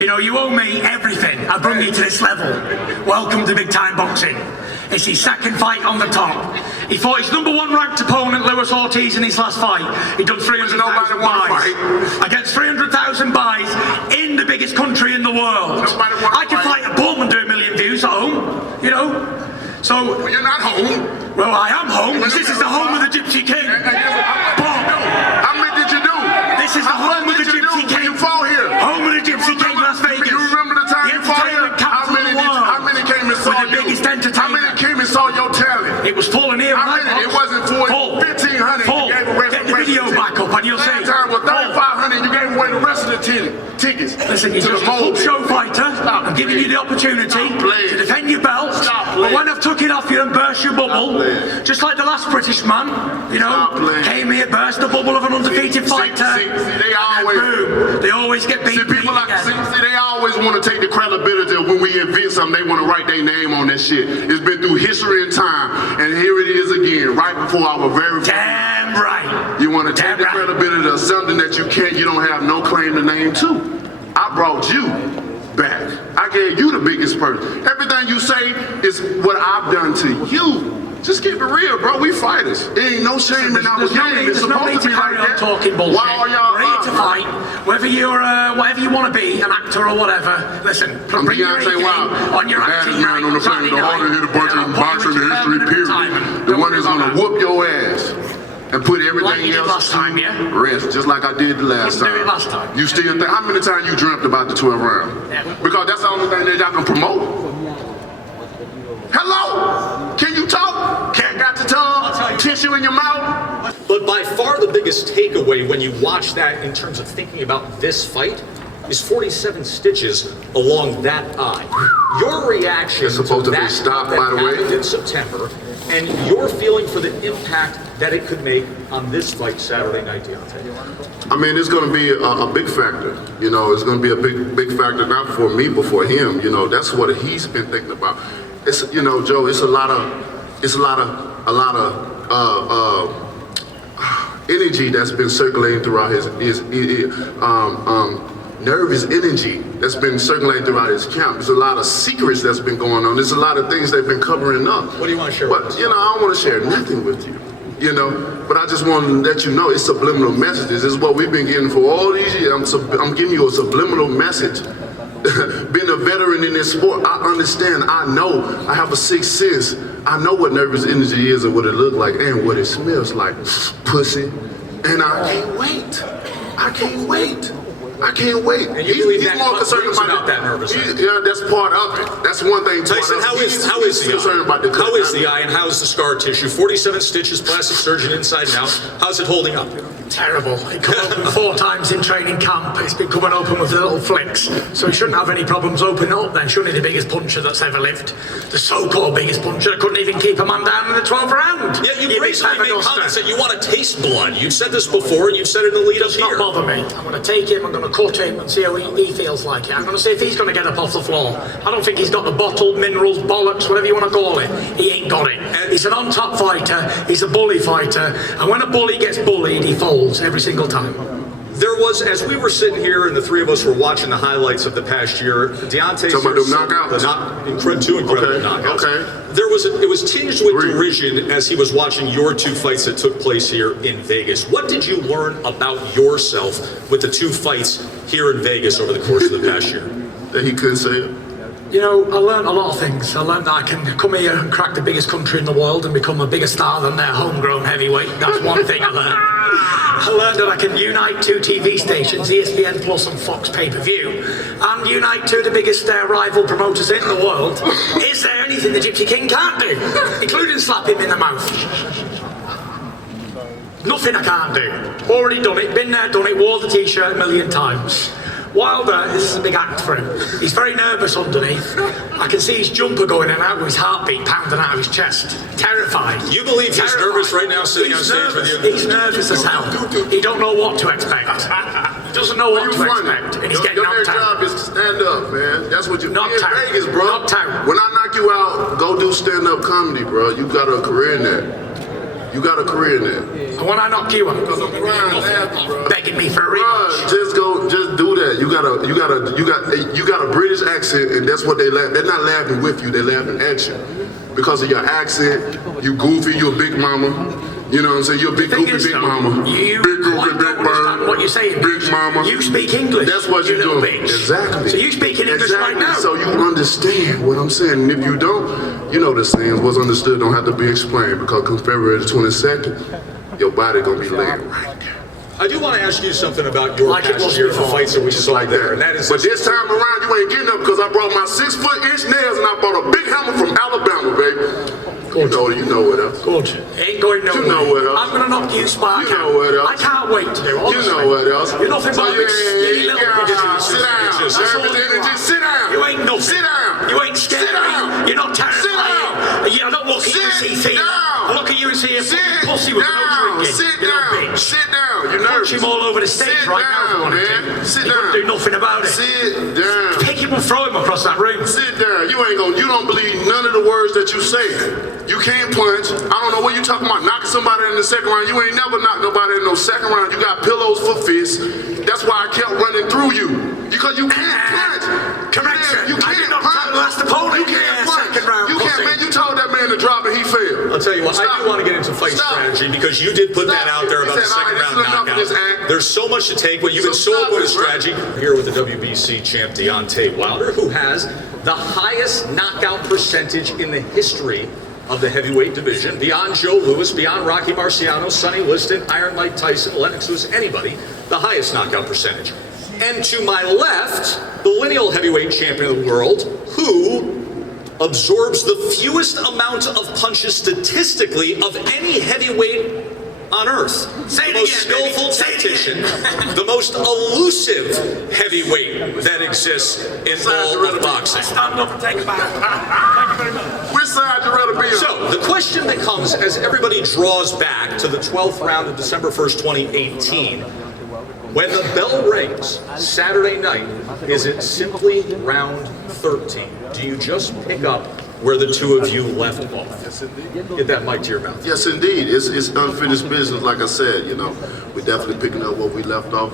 You know, you owe me everything. I brought you to this level. Welcome to big time boxing. It's his second fight on the top. He fought his #1 ranked opponent, Luis Ortiz, in his last fight. He done 300,000 buys. Against 300,000 buys in the biggest country in the world. I can fight a bull and do 1 million views at home, you know? So... Well, you're not home. Well, I am home. This is the home of the Gypsy King. How many did you do? This is the home of the Gypsy King. You fought here. Home of the Gypsy King, Las Vegas. You remember the time you fought here? How many came and saw you? The biggest entertainment. How many came and saw your talent? It was full in here. How many? It wasn't full. 1,500. Full. Get the video back up and you'll see. Last time was 3,500. You gave away the rest of the tickets. Listen, you're just a club show fighter. I'm giving you the opportunity to defend your belt. But when I've took it off you and burst your bubble, just like the last British man, you know, came here, burst the bubble of an undefeated fighter. They always get beat. They always want to take the credibility of when we invent something, they want to write their name on that shit. It's been through history and time, and here it is again, right before our very damn right. You want to take the credibility of something that you don't have no claim to name to. I brought you back. I gave you the biggest person. Everything you say is what I've done to you. Just keep it real, bro. We fighters. There ain't no shame in our game. It's supposed to be like that. Talking bullshit. Why are y'all ready to fight? Whether you're whatever you want to be, an actor or whatever. Listen, bring your on your acting man on the planet, the hardest hit a bunch of boxing in history, period. The one that's gonna whoop your ass and put everything else last time, yeah? rest, just like I did the last time. Do it last time. You still think? How many times you dreamt about the 12 round? Yeah. Because that's the only thing that y'all can promote. Hello? Can you talk? Cat got the tongue? Tissue in your mouth? But by far the biggest takeaway when you watch that in terms of thinking about this fight is 47 stitches along that eye. Your reaction it's supposed to that be stopped, by the way, in September, and your feeling for the impact that it could make on this fight Saturday night, Deontay. I mean, it's going to be a big factor. You know, it's going to be a big factor, not for me, but for him. You know, that's what he's been thinking about. It's, you know, Joe, it's a lot of energy that's been circulating throughout his nervous energy that's been circulating throughout his camp. There's a lot of secrets that's been going on. There's a lot of things they've been covering up. What do you want to share with us? You know, I don't want to share nothing with you. You know, but I just want to let you know it's subliminal messages. This is what we've been getting for all these years. I'm giving you a subliminal message. Being a veteran in this sport, I understand, I know, I have a sixth sense. I know what nervous energy is and what it looks like and what it smells like. Pussy. And I can't wait. I can't wait. I can't wait. And you believe he's more concerned about that nervousness? Yeah, that's part of it. That's one thing. Tyson, how is the eye? How is the eye and how is the scar tissue? 47 stitches, plastic surgeon inside and out. How's it holding up? Terrible. It come open 4 times in training camp. It's been coming open with little flicks. So he shouldn't have any problems opening up then. Shouldn't he? The biggest puncher that's ever lived. The so-called biggest puncher that couldn't even keep a man down in the 12th round. Yeah, you recently made comments that you want to taste blood. You've said this before and you've said it in the lead up here. Does not bother me. I'm going to take him, I'm going to cut him and see how he feels like it. I'm going to see if he's going to get up off the floor. I don't think he's got the bottled minerals, bollocks, whatever you want to call it. He ain't got it. He's an on-top fighter. He's a bully fighter. And when a bully gets bullied, he folds every single time. There was, as we were sitting here and the three of us were watching the highlights of the past year, Deontay... Talking about them knockouts? Two incredible knockouts. Okay. It was tinged with derision as he was watching your 2 fights that took place here in Vegas. What did you learn about yourself with the 2 fights here in Vegas over the course of the past year? That he couldn't say it. You know, I learned a lot of things. I learned that I can come here and crack the biggest country in the world and become a bigger star than their homegrown heavyweight. That's one thing I learned. I learned that I can unite 2 TV stations, ESPN Plus and Fox Pay-Per-View, and unite 2 of the biggest rival promoters in the world. Is there anything the Gypsy King can't do? Including slap him in the mouth. Nothing I can't do. Already done it, been there, done it, wore the t-shirt 1 million times. Wilder, this is a big act for him. He's very nervous underneath. I can see his jumper going in and out with his heartbeat pounding out of his chest. Terrified. You believe he's nervous right now sitting on stage with you? He's nervous as hell. He don't know what to expect. He doesn't know what to expect. And he's getting knocked out. Your job is to stand up, man. That's what you... Knocked out. Vegas, bro. Knocked out. When I knock you out, go do stand-up comedy, bro. You got a career in that. You got a career in that. And when I knock you out, begging me for a rematch. Just do that. You got a British accent, and that's what they laugh. They're not laughing with you. They're laughing at you because of your accent. You goofy. You're a big mama. You know what I'm saying? You're a big goofy big mama. You big goofy big bird. What you're saying? Big mama. You speak English. That's what you're doing. Bitch. Exactly. So you speak in English right now. So you understand what I'm saying. And if you don't, you know the saying, what's understood don't have to be explained, because come February the 22nd, your body gonna be laying right there. I do want to ask you something about your past year, the fights that we saw like there. And that is but this time around, you ain't getting up because I brought my 6-foot-inch nails and I bought a big hammer from Alabama, baby. Good. You know what else. Good. Ain't going nowhere. You know what else. I'm going to knock you spark You know what else. I can't wait to do it, honestly. You know what else. You're nothing but a big skinny little bitch. Sit down. Just sit down. You ain't nothing. Sit down. You ain't scared. Sit down. You're not terrified. Sit down. Yeah, I don't look at you and see fear. I look at you and see a fucking pussy with no drinking. Sit You down. little bitch. Sit down. You're Punch nervous. him all over the stage Sit right now if you down, wanted man. to. Sit You down. couldn't do nothing about it. Sit down. Pick him and throw him across that room. Sit down. You don't believe none of the words that you say. You can't punch. I don't know what you talking about, knocking somebody in the second round. You ain't never knocked nobody in no second round. You got pillows for fists. That's why I kept running through you. Because you can't punch. Correct, sir. You can't knock punch. out the last opponent. You can't punch. Second round, You can't, pussy. man. You told that man to drop and he failed. I'll tell you what, I Stop. do want to get into fight Stop. strategy, because you did put Stop. that out there about He the said, second all round right, this is enough of this knockout. act. There's so much to take, but you've been so stop good it, at bro. strategy. Here with the WBC champ Deontay Wilder, who has the highest knockout percentage in the history of the heavyweight division, beyond Joe Louis, beyond Rocky Marciano, Sonny Liston, Iron Mike Tyson, Lennox Lewis, anybody, the highest knockout percentage. And to my left, the lineal heavyweight champion of the world, who absorbs the fewest amount of punches statistically of any heavyweight on earth. Say it The most again, baby. skillful Say it tactician, again. the most elusive heavyweight that exists in all of boxing. Stand up and take a bow. Thank you very much. Which side you rather be on? So, the question that comes as everybody draws back to the 12th round of December 1st, 2018, when the bell rings Saturday night, is it simply round 13? Do you just pick up where the two of you left off? Get that mic to your mouth. Yes, indeed. It's unfinished business, like I said. We're definitely picking up what we left off.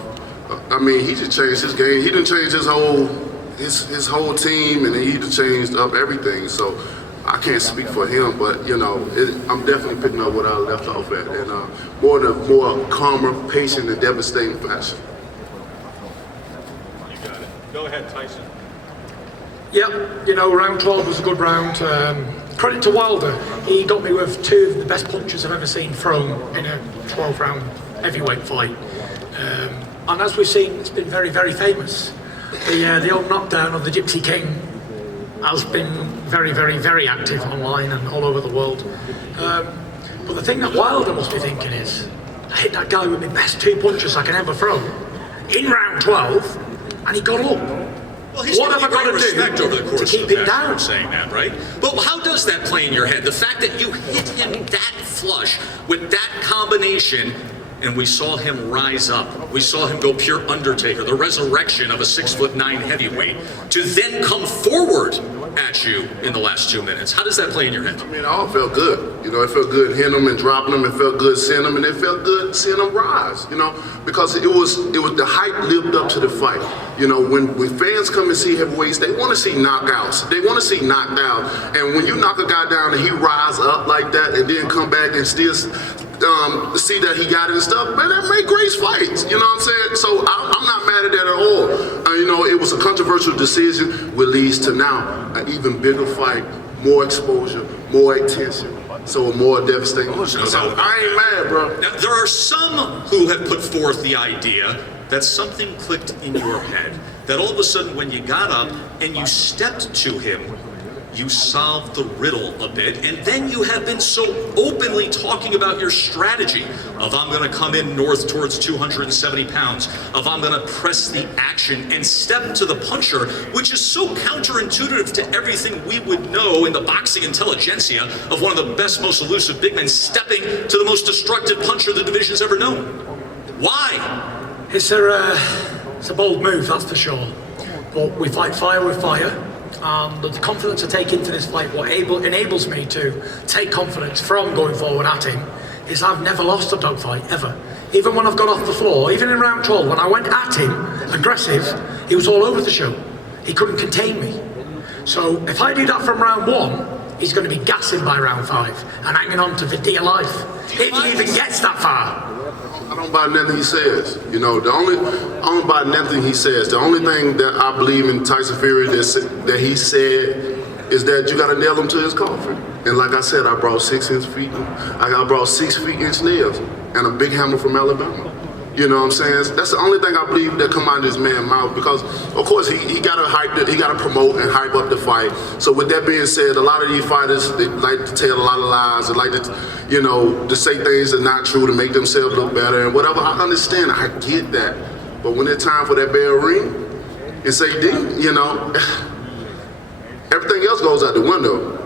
I mean, he just changed his game. He didn't change his whole team, and he just changed up everything. So I can't speak for him, but I'm definitely picking up what I left off at, and more calmer, patient, and devastating fashion. You got it. Go ahead, Tyson. Yep, round 12 was a good round. Credit to Wilder, he got me with two of the best punches I've ever seen thrown in a 12-round heavyweight fight. And as we've seen, it's been very, very famous. The old knockdown of the Gypsy King has been very, very, very active online and all over the world. But the thing that Wilder must be thinking is, I hit that guy with my best two punches I can ever throw in round 12, and he got up. Well, he's What have I got to respect over the do course to keep of him that down? saying that, right? But how does that play in your head? The fact that you hit him that flush with that combination, and we saw him rise up. We saw him go pure Undertaker, the resurrection of a 6'9" heavyweight, to then come forward at you in the last 2 minutes. How does that play in your head? I mean, it all felt good. It felt good hitting them and dropping them. It felt good seeing them, and it felt good seeing them rise. Because it was the hype lived up to the fight. When fans come and see heavyweights, they want to see knockouts. They want to see knocked out. And when you knock a guy down and he rise up like that, and then come back and still see that he got it and stuff, man, that made great fights. You know what I'm saying? So I'm not mad at that at all. It was a controversial decision, which leads to now an even bigger fight, more exposure, more attention, so a more devastating. So I ain't mad, bro. Now, there are some who have put forth the idea that something clicked in your head, that all of a sudden when you got up and you stepped to him, you solved the riddle a bit, and then you have been so openly talking about your strategy of I'm going to come in north towards 270 pounds, of I'm going to press the action and step to the puncher, which is so counterintuitive to everything we would know in the boxing intelligentsia of one of the best, most elusive big men stepping to the most destructive puncher the division's ever known. Why? It's a bold move, that's for sure. But we fight fire with fire. And the confidence I take into this fight, what enables me to take confidence from going forward at him, is I've never lost a dogfight, ever. Even when I've got off the floor, even in round 12, when I went at him, aggressive, he was all over the show. He couldn't contain me. So if I do that from round 1, he's going to be gassing by round 5 and hanging on to the dear life. If he even gets that far. I don't buy nothing he says. I don't buy nothing he says. The only thing that I believe in Tyson Fury that he said is that you got to nail him to his coffin. And like I said, I brought 6-inch feet. I brought 6-inch nails and a big hammer from Alabama. You know what I'm saying? That's the only thing I believe that come out of this man's mouth, because of course he got to promote and hype up the fight. So with that being said, a lot of these fighters, they like to tell a lot of lies. They like to, to say things that are not true to make themselves look better and whatever. I understand, I get that. But when it's time for that bell ring and say D, everything else goes out the window,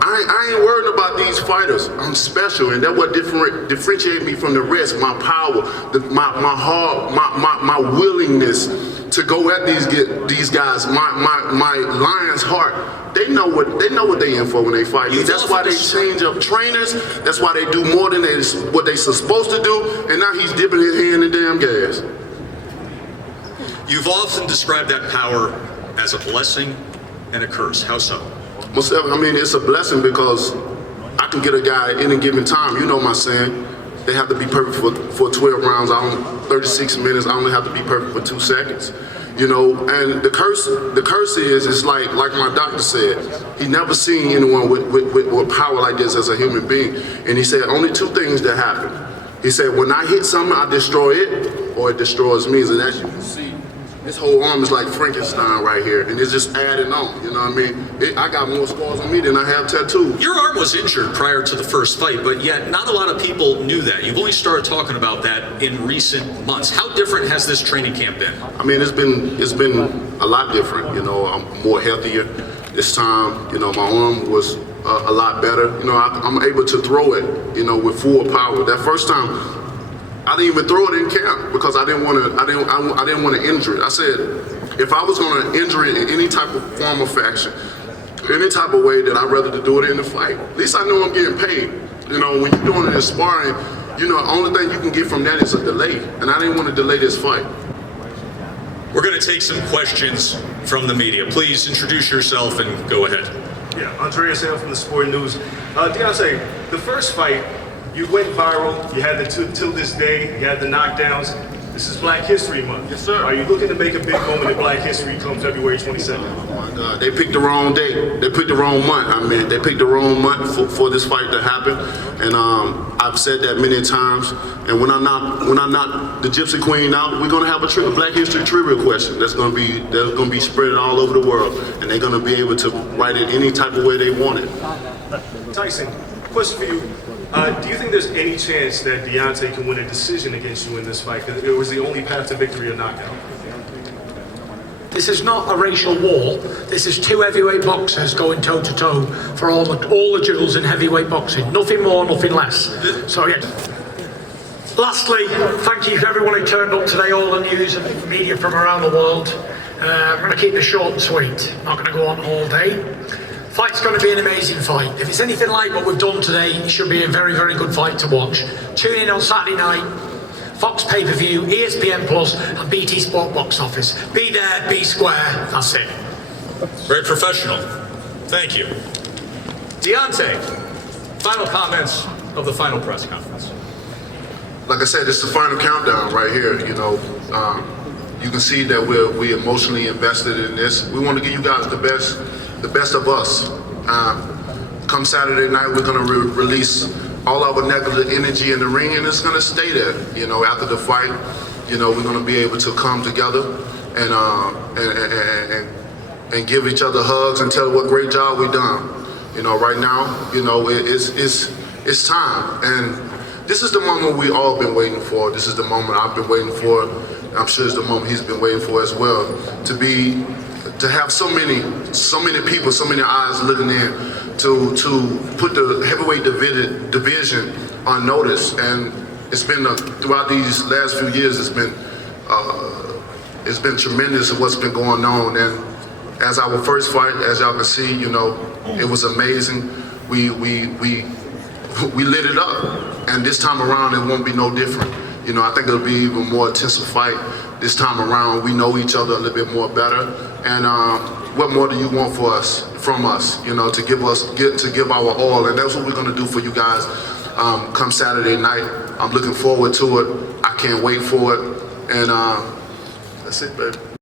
I ain't worried about these fighters. I'm special, and that's what differentiates me from the rest. My power, my heart, my willingness to go at these guys. My lion's heart. They know what they in for when they fight. That's why they change up trainers. That's why they do more than what they supposed to do. And now he's dipping his hand in damn gas. You've often described that power as a blessing and a curse. How so? Most definitely, it's a blessing because I can get a guy at any given time. You know my saying. They have to be perfect for 12 rounds. 36 minutes. I only have to be perfect for 2 seconds. And the curse is, it's like my doctor said, he never seen anyone with power like this as a human being. And he said only 2 things that happen. He said, when I hit something, I destroy it, or it destroys me. And as you can see, this whole arm is like Frankenstein right here, and it's just adding on, you know what I mean? I got more scars on me than I have tattoos. Your arm was injured prior to the first fight, but yet not a lot of people knew that. You've only started talking about that in recent months. How different has this training camp been? I mean, it's been a lot different. I'm more healthier this time. My arm was a lot better. I'm able to throw it, with full power. That first time, I didn't even throw it in camp because I didn't want to injure it. I said, if I was going to injure it in any type of form or fashion, any type of way, that I'd rather to do it in the fight. At least I know I'm getting paid. When you're doing it in sparring, the only thing you can get from that is a delay. And I didn't want to delay this fight. We're going to take some questions from the media. Please introduce yourself and go ahead. Yeah, Andreas Hale from the Sport News. Deontay, the first fight, you went viral. You had till this day, you had the knockdowns. This is Black History Month. Yes, sir. Are you looking to make a big moment in Black History come February 22nd? Oh my God, they picked the wrong date. They picked the wrong month. They picked the wrong month for this fight to happen. And I've said that many times. And when I knock the Gypsy Queen out, we're gonna have a Black History trivia question. That's gonna be spread all over the world, and they're gonna be able to write it any type of way they want it. Tyson, question for you. Do you think there's any chance that Deontay can win a decision against you in this fight? Because it was the only path to victory or knockout. This is not a racial war. This is 2 heavyweight boxers going toe-to-toe for all the jewels in heavyweight boxing. Nothing more, nothing less. So, yeah. Lastly, thank you to everyone who turned up today, all the news and media from around the world. I'm going to keep this short and sweet. Not going to go on all day. Fight's going to be an amazing fight. If it's anything like what we've done today, it should be a very, very good fight to watch. Tune in on Saturday night, Fox Pay-Per-View, ESPN Plus, and BT Sport Box Office. Be there, be square, that's it. Very professional. Thank you. Deontay, final comments of the final press conference. Like I said, it's the final countdown right here. You can see that we're emotionally invested in this. We want to give you guys the best of us. Come Saturday night, we're going to release all our negative energy in the ring, and it's going to stay there. After the fight, we're going to be able to come together and give each other hugs and tell what great job we done. Right now, it's time, and this is the moment we all been waiting for. This is the moment I've been waiting for. I'm sure it's the moment he's been waiting for as well. To have so many people, so many eyes looking in, to put the heavyweight division on notice. And it's been throughout these last few years, it's been tremendous of what's been going on. And as our first fight, as y'all can see, it was amazing. We we lit it up. And this time around, it won't be no different. You know, I think it'll be even more intensive fight this time around. We know each other a little bit more better. And what more do you want from us? You know, to give our all. And that's what we're gonna do for you guys come Saturday night. I'm looking forward to it. I can't wait for it. And that's it, baby.